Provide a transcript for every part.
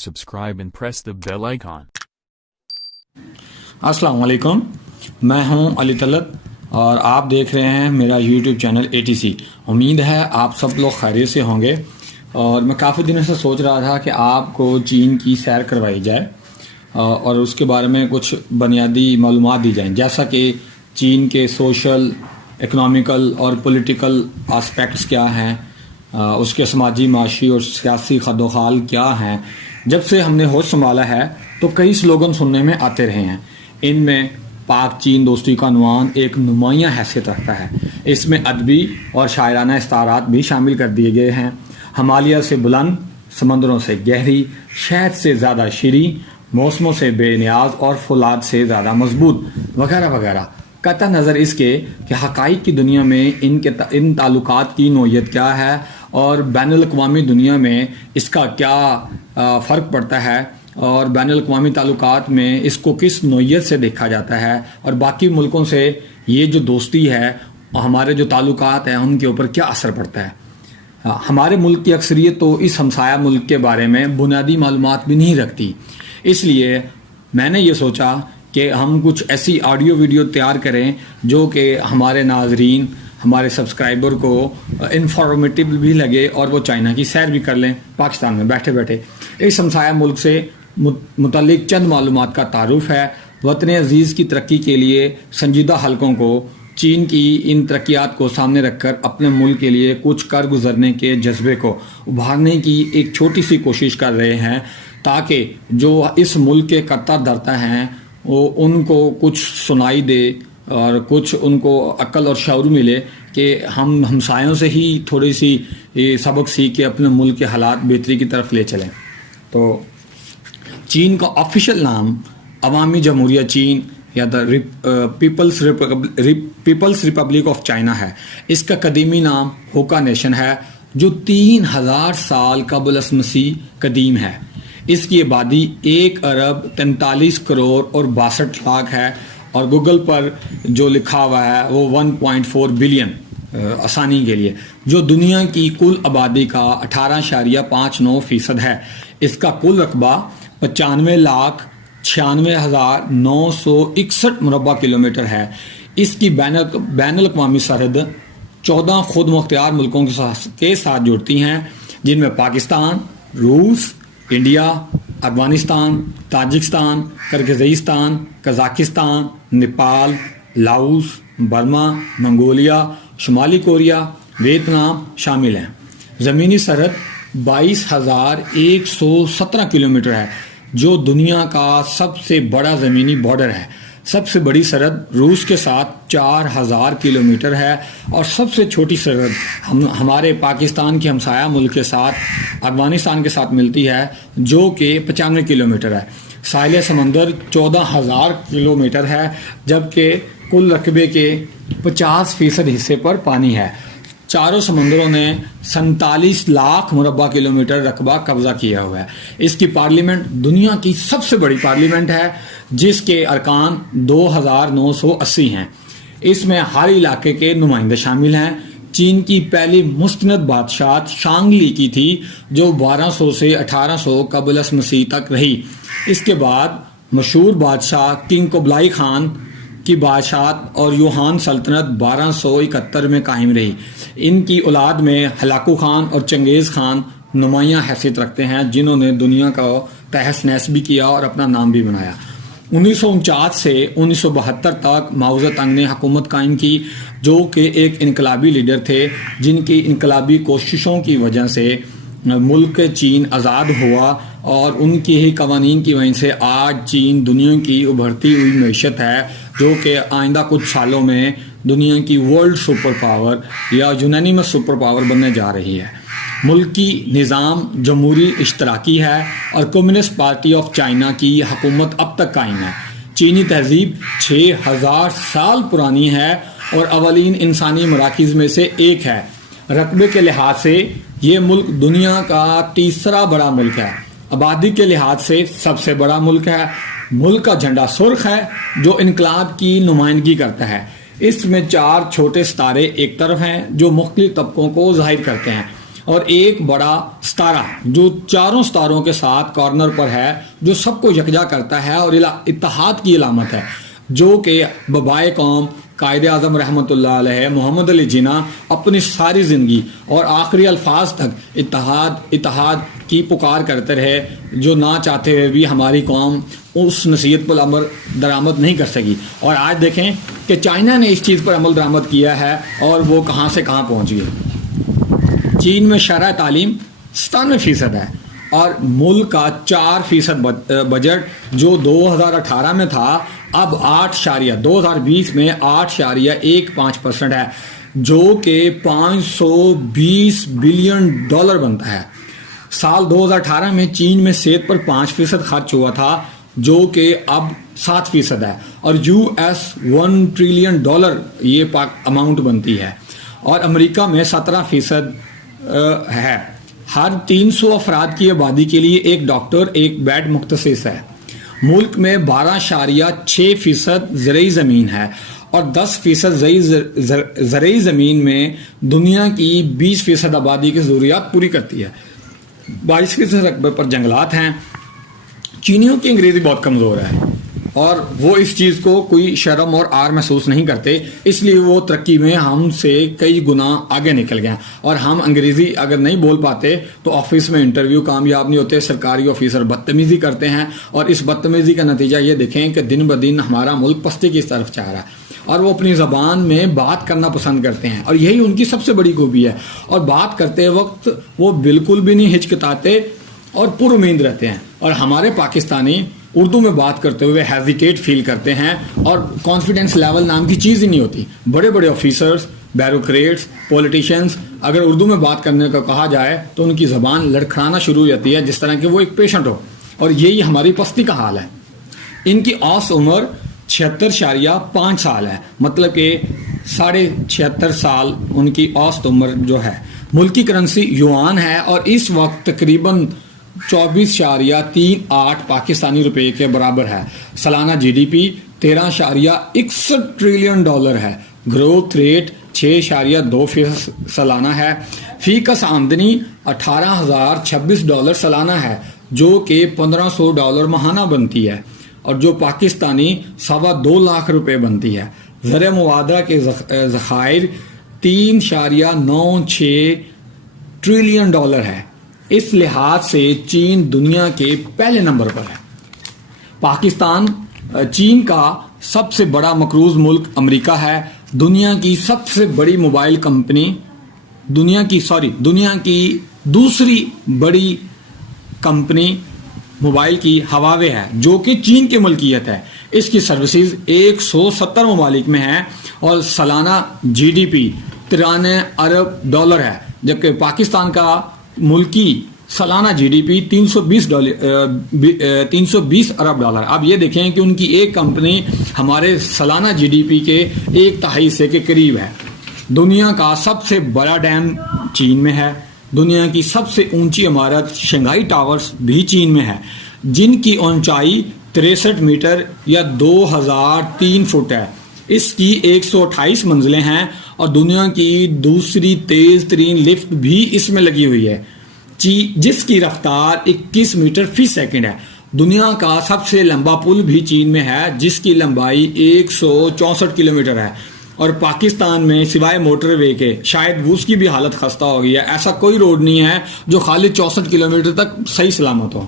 subscribe and press the bell icon. السلام علیکم، میں ہوں علی طلعت اور آپ دیکھ رہے ہیں میرا یوٹیوب چینل ATC۔ امید ہے آپ سب لوگ خیریت سے ہوں گے، اور میں کافی دنوں سے سوچ رہا تھا کہ آپ کو چین کی سیر کروائی جائے اور اس کے بارے میں کچھ بنیادی معلومات دی جائیں، جیسا کہ چین کے سوشل، اکنامیکل اور پولیٹیکل آسپیکٹس کیا ہیں، اس کے سماجی، معاشی اور سیاسی خد و خال کیا ہیں۔ جب سے ہم نے ہوش سنبھالا ہے تو کئی سلوگن سننے میں آتے رہے ہیں، ان میں پاک چین دوستی کا عنوان ایک نمایاں حیثیت رکھتا ہے۔ اس میں ادبی اور شاعرانہ استعارات بھی شامل کر دیے گئے ہیں، ہمالیہ سے بلند، سمندروں سے گہری، شہد سے زیادہ شیریں، موسموں سے بے نیاز اور فولاد سے زیادہ مضبوط، وغیرہ وغیرہ۔ قطع نظر اس کے کہ حقائق کی دنیا میں ان تعلقات کی نوعیت کیا ہے اور بین الاقوامی دنیا میں اس کا کیا فرق پڑتا ہے، اور بین الاقوامی تعلقات میں اس کو کس نوعیت سے دیکھا جاتا ہے، اور باقی ملکوں سے یہ جو دوستی ہے اور ہمارے جو تعلقات ہیں ان کے اوپر کیا اثر پڑتا ہے۔ ہمارے ملک کی اکثریت تو اس ہمسایہ ملک کے بارے میں بنیادی معلومات بھی نہیں رکھتی، اس لیے میں نے یہ سوچا کہ ہم کچھ ایسی آڈیو ویڈیو تیار کریں جو کہ ہمارے ناظرین، ہمارے سبسکرائبر کو انفارمیٹیو بھی لگے اور وہ چائنا کی سیر بھی کر لیں پاکستان میں بیٹھے بیٹھے۔ اس ہمسایہ ملک سے متعلق چند معلومات کا تعارف ہے۔ وطن عزیز کی ترقی کے لیے سنجیدہ حلقوں کو چین کی ان ترقیات کو سامنے رکھ کر اپنے ملک کے لیے کچھ کر گزرنے کے جذبے کو ابھارنے کی ایک چھوٹی سی کوشش کر رہے ہیں، تاکہ جو اس ملک کے کرتا دھرتا ہیں وہ ان کو کچھ سنائی دے اور کچھ ان کو عقل اور شعور ملے کہ ہم ہمسایوں سے ہی تھوڑی سی سبق سیکھ کے اپنے ملک کے حالات بہتری کی طرف لے چلیں۔ تو چین کا آفیشیل نام عوامی جمہوریہ چین یا پیپلز ریپبلک آف چائنا ہے۔ اس کا قدیمی نام ہوکا نیشن ہے، جو 3000 سال قبل از مسیح قدیم ہے۔ اس کی آبادی 1,43,62,00,000 اور 62 ہے، اور گوگل پر جو لکھا ہوا ہے وہ 1.4 بلین آسانی کے لیے، جو دنیا کی کل آبادی کا 18.59% ہے۔ اس کا کل رقبہ 95,96,961 مربع کلومیٹر ہے۔ اس کی بین الاقوامی سرحد 14 خود مختار ملکوں کے ساتھ جڑتی ہیں، جن میں پاکستان، روس، India, Afghanistan, Tajikistan, Kyrgyzstan, Kazakhstan, Nepal, Laos, Burma, Mongolia, شمالی کوریا، ویتنام شامل ہیں۔ زمینی سرحد 22,117 کلومیٹر ہے، جو دنیا کا سب سے بڑا زمینی بارڈر ہے۔ سب سے بڑی سرحد روس کے ساتھ 4,000 کلومیٹر ہے، اور سب سے چھوٹی سرحد ہمارے پاکستان کے ہمسایہ ملک کے ساتھ افغانستان کے ساتھ ملتی ہے، جو کہ 95 کلومیٹر ہے۔ ساحل سمندر 14,000 کلومیٹر ہے، جبکہ کل رقبے کے 50% حصے پر پانی ہے۔ چاروں سمندروں نے 47 لاکھ مربع کلومیٹر رقبہ قبضہ کیا ہوا ہے۔ اس کی پارلیمنٹ دنیا کی سب سے بڑی پارلیمنٹ ہے، جس کے ارکان 2,980 ہیں۔ اس میں ہر علاقے کے نمائندے شامل ہیں۔ چین کی پہلی مستند بادشاہت شانگ لی کی تھی، جو 1200 سے 1800 قبل از مسیح تک رہی۔ اس کے بعد مشہور بادشاہ کنگ کبلائی خان کی بادشاہت اور یوہان سلطنت 1271 میں قائم رہی۔ ان کی اولاد میں ہلاکو خان اور چنگیز خان نمایاں حیثیت رکھتے ہیں، جنہوں نے دنیا کا تہس نہس بھی کیا اور اپنا نام بھی بنایا۔ 1949 سے 1972 تک ماؤ زیڈونگ نے حکومت قائم کی، جو کہ ایک انقلابی لیڈر تھے، جن کی انقلابی کوششوں کی وجہ سے ملک چین آزاد ہوا، اور ان کی ہی قوانین کی وجہ سے آج چین دنیا کی ابھرتی ہوئی معیشت ہے، جو کہ آئندہ کچھ سالوں میں دنیا کی ورلڈ سپر پاور یا یونانیمس سپر پاور بننے جا رہی ہے۔ ملک کی نظام جمہوری اشتراکی ہے، اور کمیونسٹ پارٹی آف چائنا کی حکومت اب تک قائم ہے۔ چینی تہذیب 6,000 سال پرانی ہے اور اولین انسانی مراکز میں سے ایک ہے۔ رقبے کے لحاظ سے یہ ملک دنیا کا تیسرا بڑا ملک ہے۔ آبادی کے لحاظ سے سب سے بڑا ملک ہے۔ ملک کا جھنڈا سرخ ہے، جو انقلاب کی نمائندگی کرتا ہے۔ اس میں 4 چھوٹے ستارے ایک طرف ہیں، جو مختلف طبقوں کو ظاہر کرتے ہیں، اور ایک بڑا ستارہ جو چاروں ستاروں کے ساتھ کارنر پر ہے، جو سب کو یکجا کرتا ہے اور اتحاد کی علامت ہے، جو کہ بابائے قوم قائد اعظم رحمۃ اللہ علیہ محمد علی جناح اپنی ساری زندگی اور آخری الفاظ تک اتحاد کی پکار کرتے رہے، جو نہ چاہتے ہوئے بھی ہماری قوم اس نصیحت پر عمل درآمد نہیں کر سکی. اور آج دیکھیں کہ چائنا نے اس چیز پر عمل درآمد کیا ہے اور وہ کہاں سے کہاں پہنچ گئی. چین میں شرح تعلیم 97% ہے اور ملک کا 4% بجٹ جو 2018 میں تھا اب 2020 میں 8.15% ہے، جو کہ $520 بلین بنتا ہے. سال 2018 میں چین میں صحت پر 5% خرچ ہوا تھا، جو کہ اب 7% ہے، اور US $1 ٹریلین یہ اماؤنٹ بنتی ہے، اور امریکہ میں 17% ہے. ہر 300 افراد کی آبادی کے لیے ایک ڈاکٹر ایک بیڈ مختص ہے. ملک میں 12.6% زرعی زمین ہے اور 10% زرعی زمین میں دنیا کی 20% آبادی کی ضروریات پوری کرتی ہے. 22% رقبے پر جنگلات ہیں. چینیوں کی انگریزی بہت کمزور ہے اور وہ اس چیز کو کوئی شرم اور آر محسوس نہیں کرتے، اس لیے وہ ترقی میں ہم سے کئی گنا آگے نکل گئے. اور ہم انگریزی اگر نہیں بول پاتے تو آفس میں انٹرویو کامیاب نہیں ہوتے، سرکاری آفیسر بدتمیزی کرتے ہیں، اور اس بدتمیزی کا نتیجہ یہ دیکھیں کہ دن بدن ہمارا ملک پستی کی طرف جا رہا ہے، اور وہ اپنی زبان میں بات کرنا پسند کرتے ہیں، اور یہی ان کی سب سے بڑی خوبی ہے. اور بات کرتے وقت وہ بالکل بھی نہیں ہچکتاتے اور پر امید رہتے ہیں. اور ہمارے پاکستانی اردو میں بات کرتے ہوئے ہیزیٹیٹ فیل کرتے ہیں، اور کانفیڈنس لیول نام کی چیز ہی نہیں ہوتی. بڑے بڑے آفیسرز، بیوروکریٹس، پولیٹیشینز اگر اردو میں بات کرنے کا کہا جائے تو ان کی زبان لڑکھڑانا شروع ہو جاتی ہے، جس طرح کہ وہ ایک پیشنٹ ہو. اور یہی ہماری پستی کا حال ہے. ان کی اوسط عمر 76.5 سال ہے، مطلب کہ 76.5 سال ان کی اوسط عمر جو ہے. ملکی کرنسی یوان ہے اور اس وقت تقریباً 24.38 پاکستانی روپے کے برابر ہے. سالانہ GDP 13.61 ٹریلین ڈالر ہے. گروتھ ریٹ 6.2% سالانہ ہے. فی کس آمدنی $18,026 سالانہ ہے، جو کہ $1,500 ماہانہ بنتی ہے، اور جو پاکستانی 2.25 لاکھ روپے بنتی ہے. زر مبادلہ کے ذخائر 3.96 ٹریلین ڈالر ہے. اس لحاظ سے چین دنیا کے پہلے نمبر پر ہے. پاکستان چین کا سب سے بڑا مقروض ملک امریکہ ہے. دنیا کی سب سے بڑی موبائل کمپنی دنیا کی دوسری بڑی کمپنی موبائل کی ہواوے ہے، جو کہ چین کی ملکیت ہے. اس کی سروسز 170 ممالک میں ہیں اور سالانہ GDP 93 ارب ڈالر ہے، جبکہ پاکستان کا ملکی سالانہ GDP 320 ارب ڈالر. اب یہ دیکھیں کہ ان کی ایک کمپنی ہمارے سالانہ GDP کے 1/3 حصے کے قریب ہے. دنیا کا سب سے بڑا ڈیم چین میں ہے. دنیا کی سب سے اونچی عمارت شنگھائی ٹاورز بھی چین میں ہے، جن کی اونچائی 63 میٹر یا 2003 فٹ ہے. اس کی 128 منزلیں ہیں اور دنیا کی دوسری تیز ترین لفٹ بھی اس میں لگی ہوئی ہے، جس کی رفتار 21 میٹر فی سیکنڈ ہے. دنیا کا سب سے لمبا پل بھی چین میں ہے، جس کی لمبائی 164 کلومیٹر ہے. اور پاکستان میں سوائے موٹر وے کے شاید اس کی بھی حالت خستہ ہو گئی ہے، ایسا کوئی روڈ نہیں ہے جو خالی 64 کلومیٹر تک صحیح سلامت ہو.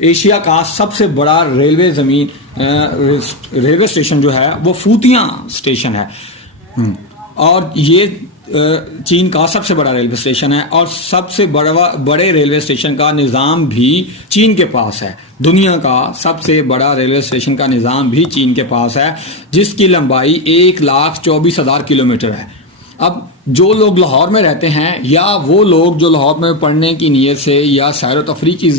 ایشیا کا سب سے بڑا ریلوے اسٹیشن جو ہے وہ فوتیاں اسٹیشن ہے، اور یہ چین کا سب سے بڑا ریلوے اسٹیشن ہے، اور سب سے بڑے ریلوے اسٹیشن کا نظام بھی چین کے پاس ہے. دنیا کا سب سے بڑا ریلوے اسٹیشن کا نظام بھی چین کے پاس ہے، جس کی لمبائی 1,24,000 کلومیٹر ہے. اب جو لوگ لاہور میں رہتے ہیں یا وہ لوگ جو لاہور میں پڑھنے کی نیت سے یا سیر و تفریح کی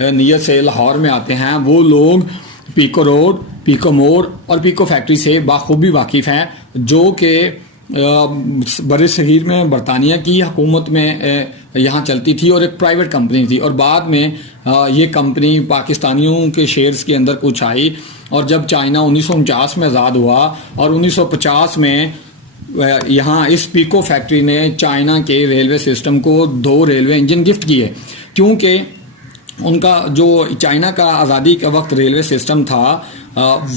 نیت سے لاہور میں آتے ہیں، وہ لوگ پیکو روڈ، پیکو موڑ اور پیکو فیکٹری سے بخوبی واقف ہیں، جو کہ بر صغیر میں برطانیہ کی حکومت میں یہاں چلتی تھی اور ایک پرائیویٹ کمپنی تھی، اور بعد میں یہ کمپنی پاکستانیوں کے شیئرز کے اندر کچھ آئی. اور جب چائنا 1949 میں آزاد ہوا اور 1950 میں یہاں اس پیکو فیکٹری نے چائنا کے ریلوے سسٹم کو 2 ریلوے انجن گفٹ کیے، کیونکہ ان کا جو چائنا کا آزادی کے وقت ریلوے سسٹم تھا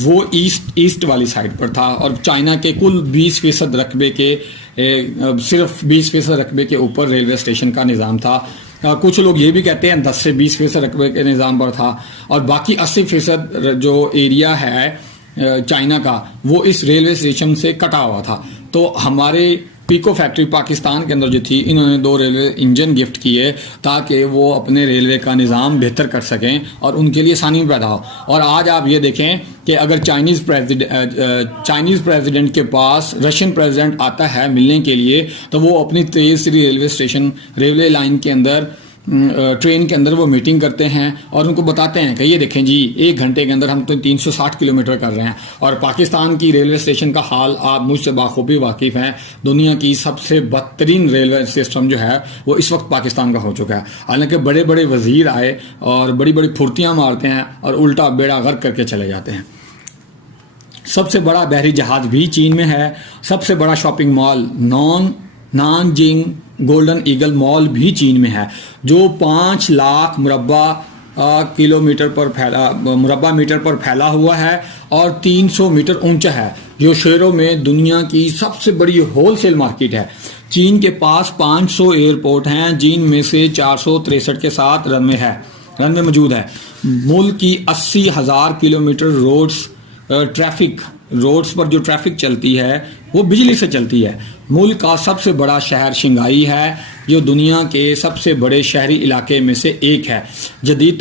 وہ ایسٹ والی سائڈ پر تھا، اور چائنا کے کل 20% رقبے کے صرف 20% رقبے کے اوپر ریلوے اسٹیشن کا نظام تھا۔ کچھ لوگ یہ بھی کہتے ہیں 10 سے 20% رقبے کے نظام پر تھا، اور باقی 80% جو ایریا ہے چائنا کا وہ اس ریلوے اسٹیشن سے کٹا ہوا تھا۔ تو ہمارے پیکو فیکٹری پاکستان کے اندر جو تھی، انہوں نے 2 ریلوے انجن گفٹ کیے تاکہ وہ اپنے ریلوے کا نظام بہتر کر سکیں اور ان کے لیے آسانی پیدا ہو۔ اور آج آپ یہ دیکھیں کہ اگر چائنیز پریزیڈنٹ کے پاس رشین پریزیڈنٹ آتا ہے ملنے کے لیے، تو وہ اپنی تیز تری ریلوے لائن کے اندر، ٹرین کے اندر وہ میٹنگ کرتے ہیں اور ان کو بتاتے ہیں کہ یہ دیکھیں جی 1 گھنٹے کے اندر ہم تو 360 کلومیٹر کر رہے ہیں۔ اور پاکستان کی ریلوے اسٹیشن کا حال آپ مجھ سے بخوبی واقف ہیں، دنیا کی سب سے بدترین ریلوے سسٹم جو ہے وہ اس وقت پاکستان کا ہو چکا ہے۔ حالانکہ بڑے بڑے وزیر آئے اور بڑی بڑی پھرتیاں مارتے ہیں اور الٹا بیڑا غرق کر کے چلے جاتے ہیں۔ سب سے بڑا بحری جہاز بھی چین میں ہے، سب سے بڑا shopping mall Nanjing golden eagle mall بھی چین میں ہے، جو 5 لاکھ مربع میٹر پر پھیلا ہوا ہے اور 300 میٹر اونچا ہے، جو شہروں میں دنیا کی سب سے بڑی ہول سیل مارکیٹ ہے۔ چین کے پاس 500 ایئرپورٹ ہیں، جن میں سے 463 کے ساتھ رن وے موجود ہے۔ ملک کی 80,000 کلومیٹر روڈز پر جو ٹریفک چلتی ہے وہ بجلی سے چلتی ہے۔ ملک کا سب سے بڑا شہر شنگھائی ہے، جو دنیا کے سب سے بڑے شہری علاقے میں سے ایک ہے۔ جدید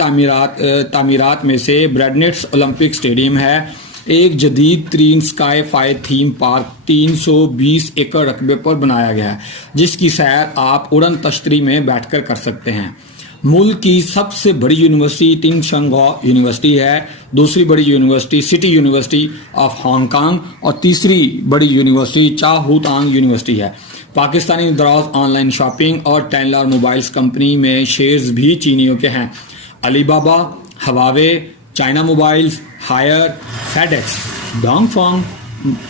تعمیرات میں سے بریڈنٹس اولمپک اسٹیڈیم ہے، ایک جدید ترین اسکائی فائی تھیم پارک 320 ایکڑ رقبے پر بنایا گیا ہے، جس کی سیر آپ اڑن تشتری میں بیٹھ کر سکتے ہیں۔ ملک کی سب سے بڑی یونیورسٹی تین شنگھو یونیورسٹی ہے، دوسری بڑی university city university of Hong Kong اور تیسری بڑی یونیورسٹی چاہوتانگ یونیورسٹی ہے۔ پاکستانی دراز آن لائن شاپنگ اور ٹینلر موبائلز کمپنی میں شیئرز بھی چینیوں کے ہیں۔ Alibaba, Huawei, China mobiles, Haier, FedEx, Dongfeng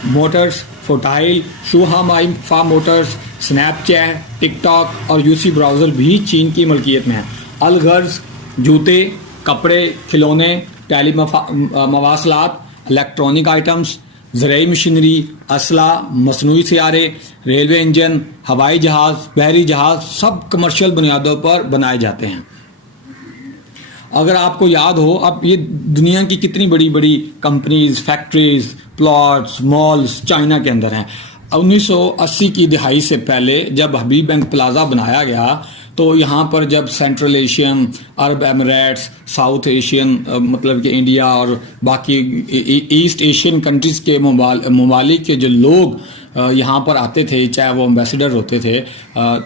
motors, Fotile, شوہا مائفا motors, Snapchat, TikTok اور یوسی براؤزر بھی چین کی ملکیت میں ہیں۔ الغرض جوتے، کپڑے، کھلونے، ٹیلی مواصلات، الیکٹرانک آئٹمز، زرعی مشینری، اسلحہ، مصنوعی سیارے، ریلوے انجن، ہوائی جہاز، بحری جہاز سب کمرشل بنیادوں پر بنائے جاتے ہیں۔ اگر آپ کو یاد ہو، اب یہ دنیا کی کتنی بڑی بڑی companies, factories, plots, malls China کے اندر ہیں۔ 1980 کی دہائی سے پہلے جب حبیب بینک پلازا بنایا گیا تو یہاں پر جب سینٹرل ایشین، عرب ایمریٹس، ساؤتھ ایشین مطلب کہ انڈیا اور باقی ایسٹ ایشین کنٹریز کے ممالک کے جو لوگ یہاں پر آتے تھے، چاہے وہ امبیسڈر ہوتے تھے،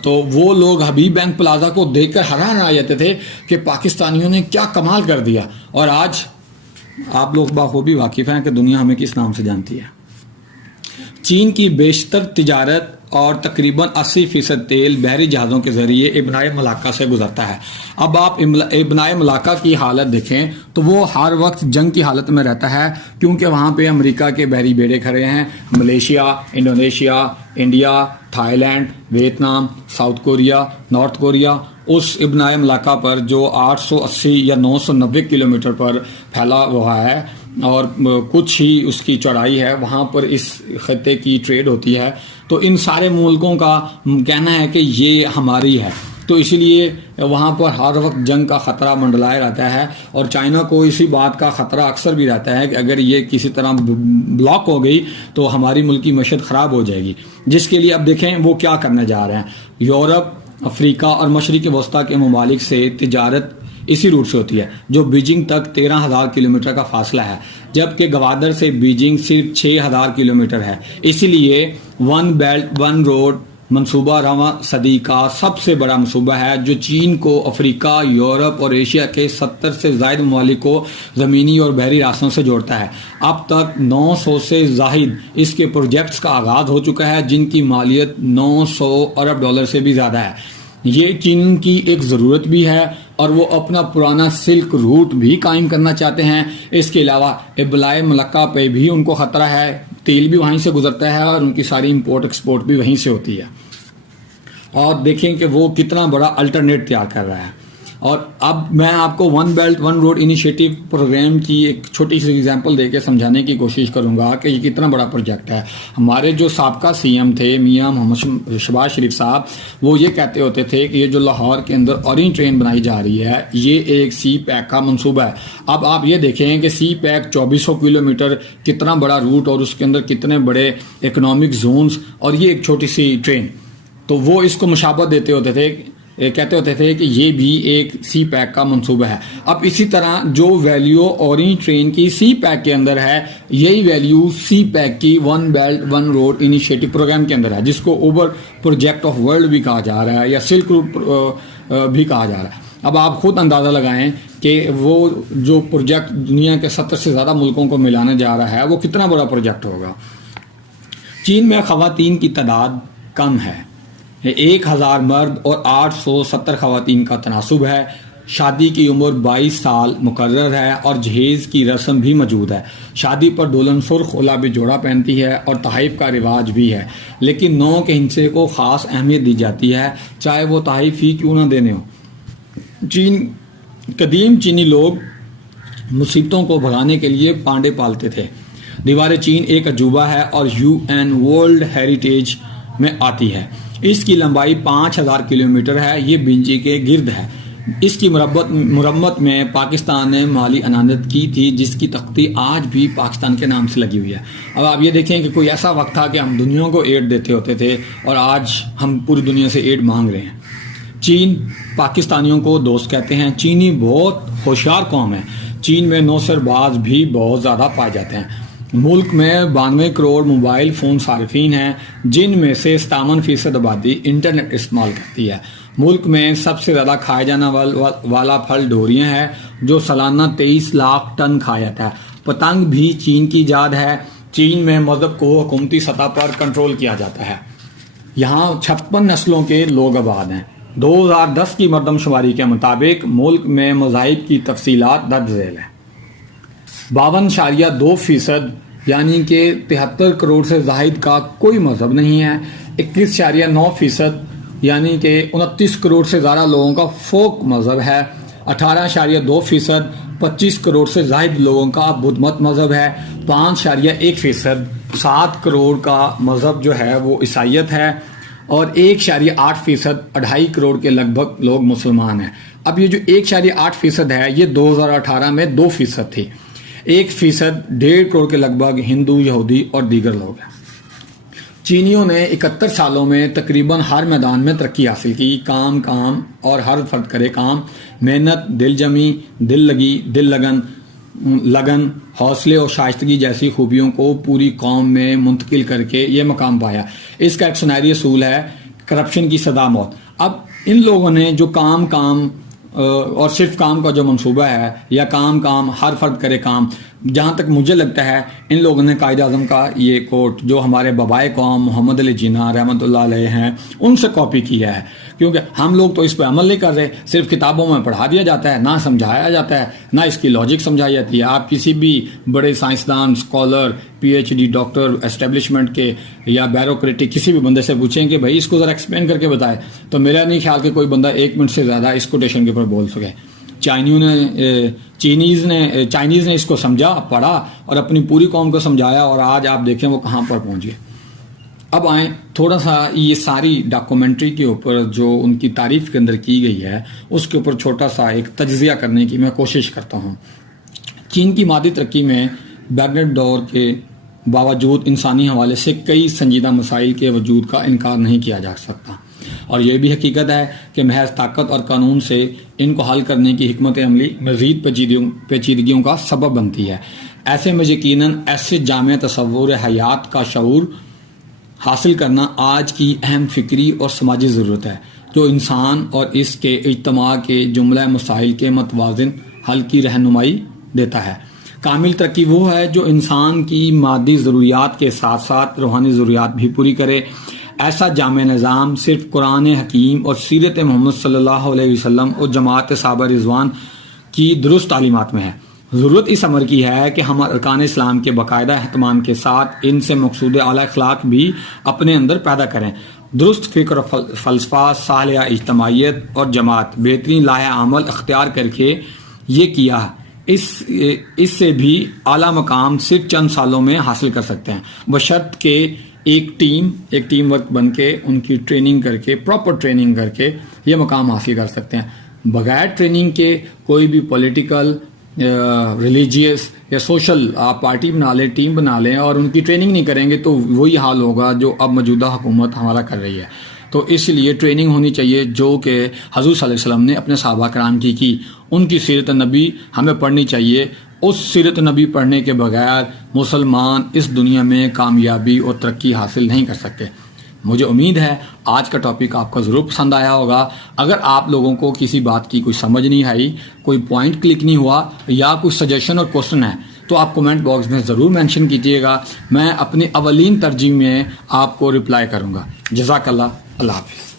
تو وہ لوگ حبیب بینک پلازا کو دیکھ کر حیران آ جاتے تھے کہ پاکستانیوں نے کیا کمال کر دیا۔ اور آج آپ لوگ بخوبی واقف ہیں کہ دنیا ہمیں کس نام سے جانتی ہے۔ چین کی بیشتر تجارت اور تقریباً 80% تیل بحری جہازوں کے ذریعے ابنائے ملاقہ سے گزرتا ہے۔ اب آپ ابنائے ملاقہ کی حالت دیکھیں تو وہ ہر وقت جنگ کی حالت میں رہتا ہے، کیونکہ وہاں پہ امریکہ کے بحری بیڑے کھڑے ہیں۔ Malaysia, Indonesia, India, Thailand, Vietnam, south Korea, north Korea اس ابنائے ملاقہ پر جو 880 یا 990 کلومیٹر پر پھیلا ہوا ہے اور کچھ ہی اس کی چوڑائی ہے، وہاں پر اس خطے کی ٹریڈ ہوتی ہے۔ تو ان سارے ملکوں کا کہنا ہے کہ یہ ہماری ہے، تو اسی لیے وہاں پر ہر وقت جنگ کا خطرہ منڈلائے رہتا ہے، اور چائنا کو اسی بات کا خطرہ اکثر بھی رہتا ہے کہ اگر یہ کسی طرح بلاک ہو گئی تو ہماری ملکی معیشت خراب ہو جائے گی، جس کے لیے اب دیکھیں وہ کیا کرنے جا رہے ہیں۔ یورپ، افریقہ اور مشرق وسطیٰ کے ممالک سے تجارت اسی روٹ سے ہوتی ہے، جو بیجنگ تک 13,000 کلومیٹر کا فاصلہ ہے، جبکہ گوادر سے بیجنگ صرف 6,000 کلومیٹر ہے۔ اسی لیے ون بیلٹ ون روڈ منصوبہ رواں صدی کا سب سے بڑا منصوبہ ہے، جو چین کو افریقہ، یورپ اور ایشیا کے 70 سے زائد ممالک کو زمینی اور بحری راستوں سے جوڑتا ہے۔ اب تک 900 سے زائد اس کے پروجیکٹس کا آغاز ہو چکا ہے، جن کی مالیت $900 ارب سے بھی زیادہ ہے۔ یہ چین کی ایک ضرورت بھی ہے اور وہ اپنا پرانا سلک روٹ بھی قائم کرنا چاہتے ہیں۔ اس کے علاوہ ابنائے ملاقہ پہ بھی ان کو خطرہ ہے، تیل بھی وہیں سے گزرتا ہے اور ان کی ساری امپورٹ ایکسپورٹ بھی وہیں سے ہوتی ہے. اور دیکھیں کہ وہ کتنا بڑا الٹرنیٹ تیار کر رہا ہے. اور اب میں آپ کو one belt one road initiative program کی ایک چھوٹی سی ایگزامپل دے کے سمجھانے کی کوشش کروں گا کہ یہ کتنا بڑا پروجیکٹ ہے. ہمارے جو سابقہ سی ایم تھے میاں محمد شہباز شریف صاحب، وہ یہ کہتے ہوتے تھے کہ یہ جو لاہور کے اندر اورینج ٹرین بنائی جا رہی ہے یہ ایک سی پیک کا منصوبہ ہے. اب آپ یہ دیکھیں کہ سی پیک 2400 کلومیٹر کتنا بڑا روٹ اور اس کے اندر کتنے بڑے اکنامک زونز، اور یہ ایک چھوٹی سی ٹرین. تو وہ اس کو مشابہت دیتے ہوتے تھے، کہتے ہوتے تھے کہ یہ بھی ایک سی پیک کا منصوبہ ہے. اب اسی طرح جو ویلیو اورینج ٹرین کی سی پیک کے اندر ہے، یہی ویلیو سی پیک کی one belt one road initiative program کے اندر ہے، جس کو اوبر پروجیکٹ آف ورلڈ بھی کہا جا رہا ہے یا سلک روٹ بھی کہا جا رہا ہے. اب آپ خود اندازہ لگائیں کہ وہ جو پروجیکٹ دنیا کے 70 سے زیادہ ملکوں کو ملانے جا رہا ہے وہ کتنا بڑا پروجیکٹ ہوگا. چین میں خواتین کی تعداد کم ہے، 1000 مرد اور 870 خواتین کا تناسب ہے. شادی کی عمر 22 سال مقرر ہے اور جہیز کی رسم بھی موجود ہے. شادی پر دلہن سرخ گلابی جوڑا پہنتی ہے اور تحائف کا رواج بھی ہے، لیکن نو کے ہندسے کو خاص اہمیت دی جاتی ہے چاہے وہ تحائف ہی کیوں نہ دینے ہو. قدیم چینی لوگ مصیبتوں کو بھگانے کے لیے پانڈے پالتے تھے. دیوار چین ایک عجوبہ ہے اور UN ورلڈ ہیریٹیج میں آتی ہے. اس کی لمبائی 5000 کلومیٹر ہے. یہ بنجی کے گرد ہے. اس کی مرمت میں پاکستان نے مالی اناندت کی تھی، جس کی تختی آج بھی پاکستان کے نام سے لگی ہوئی ہے. اب آپ یہ دیکھیں کہ کوئی ایسا وقت تھا کہ ہم دنیا کو ایڈ دیتے ہوتے تھے اور آج ہم پوری دنیا سے ایڈ مانگ رہے ہیں. چین پاکستانیوں کو دوست کہتے ہیں. چینی بہت ہوشیار قوم ہے. چین میں نوسر باز بھی بہت زیادہ پائے جاتے ہیں. ملک میں 92 کروڑ موبائل فون صارفین ہیں، جن میں سے 57% آبادی انٹرنیٹ استعمال کرتی ہے. ملک میں سب سے زیادہ کھائے جانے والا پھل ڈوریاں ہے، جو سالانہ 23 لاکھ ٹن کھایا جاتا ہے. پتنگ بھی چین کی ایجاد ہے. چین میں مذہب کو حکومتی سطح پر کنٹرول کیا جاتا ہے. یہاں 56 نسلوں کے لوگ آباد ہیں. 2010 کی مردم شماری کے مطابق ملک میں مذاہب کی تفصیلات درج ذیل ہیں. 52.2% یعنی کہ 73 کروڑ سے زائد کا کوئی مذہب نہیں ہے. 21.9% یعنی کہ 29 کروڑ سے زیادہ لوگوں کا فوک مذہب ہے. 18.2% 25 کروڑ سے زائد لوگوں کا بدھ مت مذہب ہے. 5.1% 7 کروڑ کا مذہب جو ہے وہ عیسائیت ہے. اور 1.8% 2.5 کروڑ کے لگ بھگ لوگ مسلمان ہیں. اب یہ جو 1.8% ہے یہ 2018 میں 2% تھی. 1% 1.5 کروڑ کے لگ بھگ ہندو، یہودی اور دیگر لوگ ہیں. چینیوں نے 71 سالوں میں تقریباً ہر میدان میں ترقی حاصل کی. کام اور ہر فرد کرے کام، محنت، دل جمی، دل لگی، لگن، حوصلے اور شائستگی جیسی خوبیوں کو پوری قوم میں منتقل کر کے یہ مقام پایا. اس کا ایک سنہری اصول ہے کرپشن کی سزا موت. اب ان لوگوں نے جو کام اور صرف کام کا جو منصوبہ ہے، یا کام ہر فرد کرے کام، جہاں تک مجھے لگتا ہے ان لوگوں نے قائد اعظم کا یہ کوٹ جو ہمارے بابائے قوم محمد علی جناح رحمۃ اللہ علیہ ہیں ان سے کاپی کیا ہے. کیونکہ ہم لوگ تو اس پہ عمل نہیں کر رہے، صرف کتابوں میں پڑھا دیا جاتا ہے، نہ سمجھایا جاتا ہے، نہ اس کی لاجک سمجھائی جاتی ہے. آپ کسی بھی بڑے سائنسدان، اسکالر، PhD ڈاکٹر اسٹیبلشمنٹ کے یا بیوروکریٹک کسی بھی بندے سے پوچھیں کہ بھائی اس کو ذرا ایکسپلین کر کے بتائے، تو میرا نہیں خیال کہ کوئی بندہ 1 منٹ سے زیادہ اس کوٹیشن کے اوپر بول سکے. چائنیز نے اس کو سمجھا، پڑھا اور اپنی پوری قوم کو سمجھایا، اور آج آپ دیکھیں وہ کہاں پر پہنچ گئے. اب آئیں تھوڑا سا یہ ساری ڈاکومنٹری کے اوپر جو ان کی تعریف کے اندر کی گئی ہے اس کے اوپر چھوٹا سا ایک تجزیہ کرنے کی میں کوشش کرتا ہوں. چین کی مادی ترقی میں بیکنڈ دور کے باوجود انسانی حوالے سے کئی سنجیدہ مسائل کے وجود کا انکار نہیں کیا جا سکتا، اور یہ بھی حقیقت ہے کہ محض طاقت اور قانون سے ان کو حل کرنے کی حکمت عملی مزید پیچیدگیوں کا سبب بنتی ہے. ایسے میں یقیناً ایسے جامع تصور حیات کا شعور حاصل کرنا آج کی اہم فکری اور سماجی ضرورت ہے، جو انسان اور اس کے اجتماع کے جملہ مسائل کے متوازن حل کی رہنمائی دیتا ہے. کامل ترقی وہ ہے جو انسان کی مادی ضروریات کے ساتھ ساتھ روحانی ضروریات بھی پوری کرے. ایسا جامع نظام صرف قرآن حکیم اور سیرت محمد صلی اللہ علیہ وسلم اور جماعت صحابہ رضوان کی درست تعلیمات میں ہے. ضرورت اس امر کی ہے کہ ہم ارکان اسلام کے باقاعدہ اہتمام کے ساتھ ان سے مقصود اعلیٰ اخلاق بھی اپنے اندر پیدا کریں. درست فکر و فلسفہ، صالحہ اجتماعیت اور جماعت، بہترین لاہ عمل اختیار کر کے یہ کیا ہے، اس سے بھی اعلیٰ مقام صرف چند سالوں میں حاصل کر سکتے ہیں، بشرط کہ ایک ٹیم ورک بن کے ان کی ٹریننگ کر کے، پراپر ٹریننگ کر کے یہ مقام حاصل کر سکتے ہیں. بغیر ٹریننگ کے کوئی بھی پولیٹیکل، ریلیجیس یا سوشل آپ پارٹی بنا لیں، ٹیم بنا لیں اور ان کی ٹریننگ نہیں کریں گے تو وہی حال ہوگا جو اب موجودہ حکومت ہمارا کر رہی ہے. تو اس لیے ٹریننگ ہونی چاہیے جو کہ حضور صلی اللہ علیہ وسلم نے اپنے صحابہ کرام کی ان کی سیرت نبی ہمیں پڑھنی چاہیے. اس سیرت نبی پڑھنے کے بغیر مسلمان اس دنیا میں کامیابی اور ترقی حاصل نہیں کر سکتے. مجھے امید ہے آج کا ٹاپک آپ کو ضرور پسند آیا ہوگا. اگر آپ لوگوں کو کسی بات کی کوئی سمجھ نہیں آئی، کوئی پوائنٹ کلک نہیں ہوا یا کوئی سجیشن اور کوسچن ہے تو آپ کومنٹ باکس میں ضرور مینشن کیجیے گا. میں اپنی اولین ترجیح میں آپ کو رپلائی کروں گا. جزاک اللہ. اللہ حافظ.